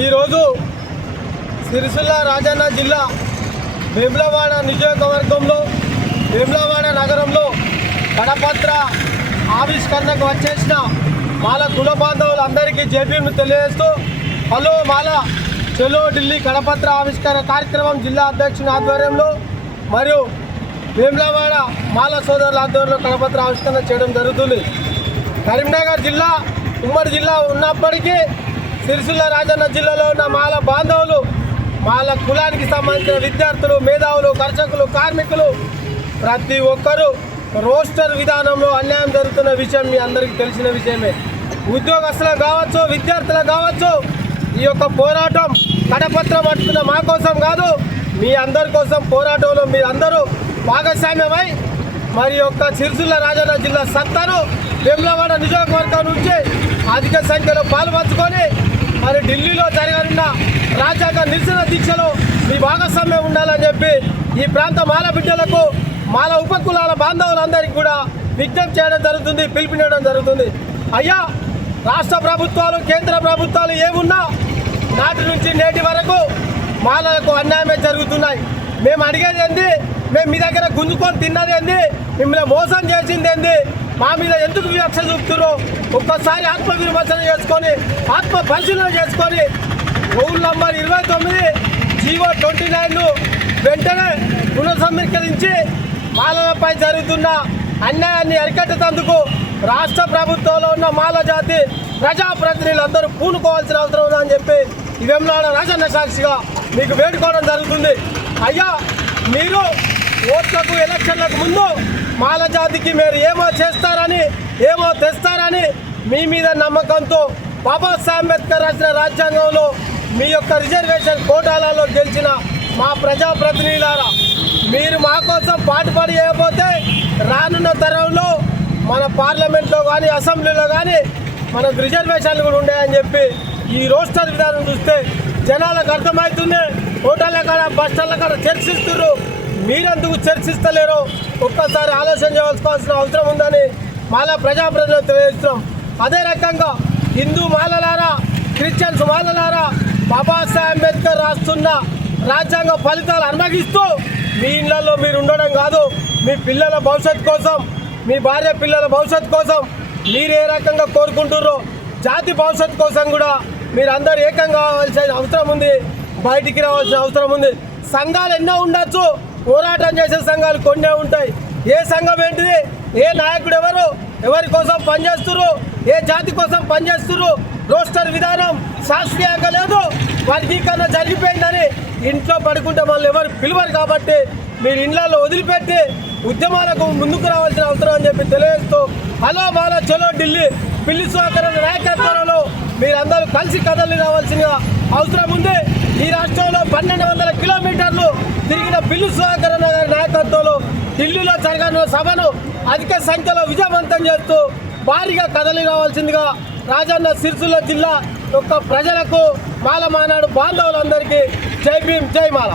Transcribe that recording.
ఈరోజు సిరిసిల్ల రాజన్న జిల్లా వేములవాడ నియోజకవర్గంలో వేములవాడ నగరంలో కడపత్ర ఆవిష్కరణకు వచ్చేసిన మాల కుల బాంధవులందరికీ జేబీఎంను తెలియజేస్తూ హలో మాల చలో ఢిల్లీ కడపత్ర ఆవిష్కరణ కార్యక్రమం జిల్లా అధ్యక్షుని ఆధ్వర్యంలో మరియు వేములవాడ మాల సోదరుల ఆధ్వర్యంలో కడపత్ర ఆవిష్కరణ చేయడం జరుగుతుంది. కరీంనగర్ జిల్లా ఉమ్మడి జిల్లా ఉన్నప్పటికీ సిరిసిల్ల రాజన్న జిల్లాలో ఉన్న మాల బాంధవులు, మాల కులానికి సంబంధించిన విద్యార్థులు, మేధావులు, కర్షకులు, కార్మికులు ప్రతి ఒక్కరూ రోస్టర్ విధానంలో అన్యాయం జరుగుతున్న విషయం మీ అందరికీ తెలిసిన విషయమే. ఉద్యోగస్తులకు కావచ్చు, విద్యార్థులకు కావచ్చు, ఈ యొక్క పోరాటం కడపత్రం పట్టుకున్న మా కోసం కాదు, మీ అందరి కోసం పోరాటంలో మీ అందరూ భాగస్వామ్యమై మరి యొక్క సిరిసిల్ల రాజన్న జిల్లా సత్తాను వేములవాడ నియోజకవర్గం నుంచి అధిక సంఖ్యలో పాల్పంచుకొని మరి ఢిల్లీలో జరగనున్న రాజ్యాంగ నిరసన దీక్షలో మీ భాగస్వామ్యం ఉండాలని చెప్పి ఈ ప్రాంత మాల బిడ్డలకు, మాల ఉపకులాల బాంధవులందరికీ కూడా విజ్ఞప్తి చేయడం జరుగుతుంది, పిలుపునివ్వడం జరుగుతుంది. అయ్యా, రాష్ట్ర ప్రభుత్వాలు, కేంద్ర ప్రభుత్వాలు ఏమున్నా నాటి నుంచి నేటి వరకు మాలలకు అన్యాయమే జరుగుతున్నాయి. మేము అడిగేది ఏంది? మేము మీ దగ్గర గుంజుకొని తిన్నది ఏంది? మిమ్మల్ని మోసం చేసింది ఏంది? మా మీద ఎందుకు వివక్ష చూపుతారో ఒక్కసారి ఆత్మవిమర్శన చేసుకొని, ఆత్మ పరిశీలన చేసుకొని రూల్ నంబర్ 29 జీవో 29 వెంటనే పునఃసమీకరించి మాలలపై జరుగుతున్న అన్యాయాన్ని అరికట్టేందుకు రాష్ట్ర ప్రభుత్వంలో ఉన్న మాల జాతి ప్రజాప్రతినిధులందరూ పూనుకోవాల్సిన అవసరం ఉందని చెప్పి ఈ వేములవాడ రాజన్న సాక్షిగా మీకు వేడుకోవడం జరుగుతుంది. అయ్యా, మీరు ఓట్లకు ఎలక్షన్లకు ముందు మాల జాతికి మీరు ఏమో చేస్తారని, ఏమో తెస్తారని మీ మీద నమ్మకంతో బాబాసాహెబ్ అంబేద్కర్ రాసిన రాజ్యాంగంలో మీ యొక్క రిజర్వేషన్ కోటాలలో గెలిచిన మా ప్రజాప్రతినిధులారా, మీరు మా కోసం పాటుపడి చేయకపోతే రానున్న తరంలో మన పార్లమెంట్లో కానీ, అసెంబ్లీలో కానీ మనకు రిజర్వేషన్లు కూడా ఉన్నాయని చెప్పి ఈ రోస్టర్ విధానం చూస్తే జనాలకు అర్థమవుతుంది. హోటళ్ళ కాడ, బస్టాండ్ల కాడ చర్చిస్తున్నారు, మీరెందుకు చర్చిస్తలేరో ఒక్కసారి ఆలోచన చేసుకోవాల్సిన అవసరం ఉందని మాలా ప్రజాప్రతినిధులు తెలియజేస్తున్నాం. అదే రకంగా హిందూ మాలలారా, క్రిస్టియన్స్ మాలలారా, బాబాసాహెబ్ అంబేద్కర్ రాస్తున్న రాజ్యాంగ ఫలితాలు అనుభవిస్తూ మీ ఇళ్లలో మీరు ఉండడం కాదు, మీ పిల్లల భవిష్యత్తు కోసం, మీ భార్య పిల్లల భవిష్యత్తు కోసం మీరు ఏ రకంగా కోరుకుంటున్నారో జాతి భవిష్యత్తు కోసం కూడా మీరందరూ ఏకం కావాల్సిన అవసరం ఉంది, బయటికి రావాల్సిన అవసరం ఉంది. సంఘాలు ఎన్నో ఉండొచ్చు, పోరాటం చేసే సంఘాలు కొన్నే ఉంటాయి. ఏ సంఘం ఏంటిది? ఏ నాయకుడు ఎవరు, ఎవరి కోసం పనిచేస్తున్నారు, ఏ జాతి కోసం పనిచేస్తున్నారు? రోస్టర్ విధానం శాస్త్రీయంగా లేదు, వర్గీకరణ జరిగిపోయిందని ఇంట్లో పడుకుంటే వాళ్ళు ఎవరు పిలువరు. కాబట్టి మీరు ఇళ్లలో వదిలిపెట్టి ఉద్యమాలకు ముందుకు రావాల్సిన అవసరం అని చెప్పి తెలియజేస్తూ హలో మాల చలో ఢిల్లీ పిల్లి సుధాకర్ నాయకత్వంలో మీరందరూ కలిసి కదలి రావాల్సిన అవసరం ఉంది. ఈ రాష్ట్రంలో 1200 కిలోమీటర్లు తిరిగిన పిల్లి సుధాకర్ గారి నాయకత్వంలో ఢిల్లీలో జరగనున్న సభను అధిక సంఖ్యలో విజయవంతం చేస్తూ భారీగా కదలి రావాల్సిందిగా రాజన్న సిరిసిల్ల జిల్లా యొక్క ప్రజలకు, మాల మానాడు బాంధవులందరికీ జై భీమ్, జై మాల.